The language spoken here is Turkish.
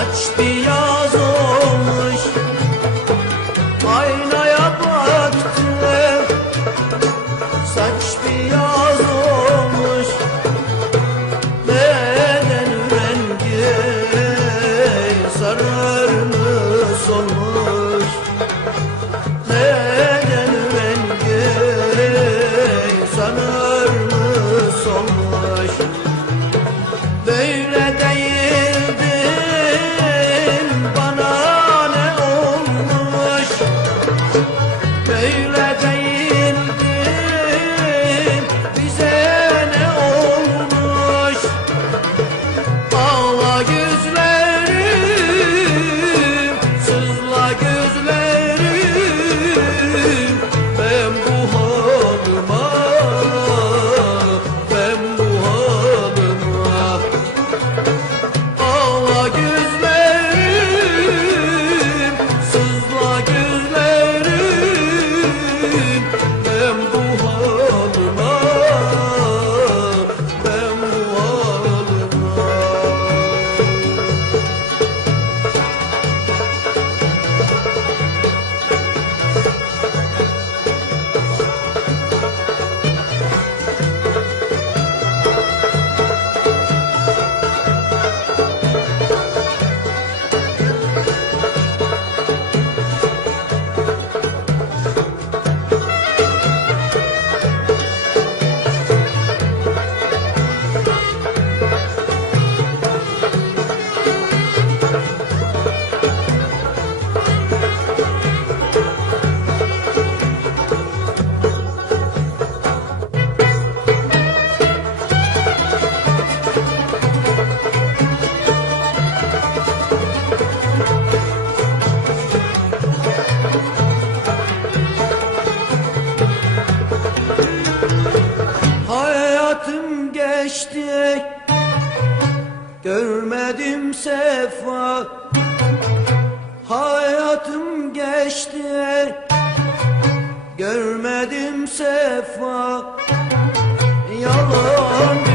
saç beyaz olmuş. Aynı hayatım geçti. Görmedim sefa. Hayatım geçti. Görmedim sefa. Yalan